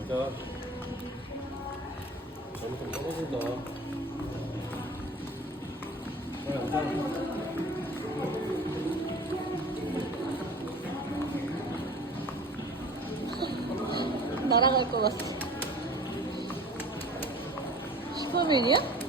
앉아. 잘못하면 떨어진다. 빨리 앉아. 날아갈 것 같아. 슈퍼맨이야?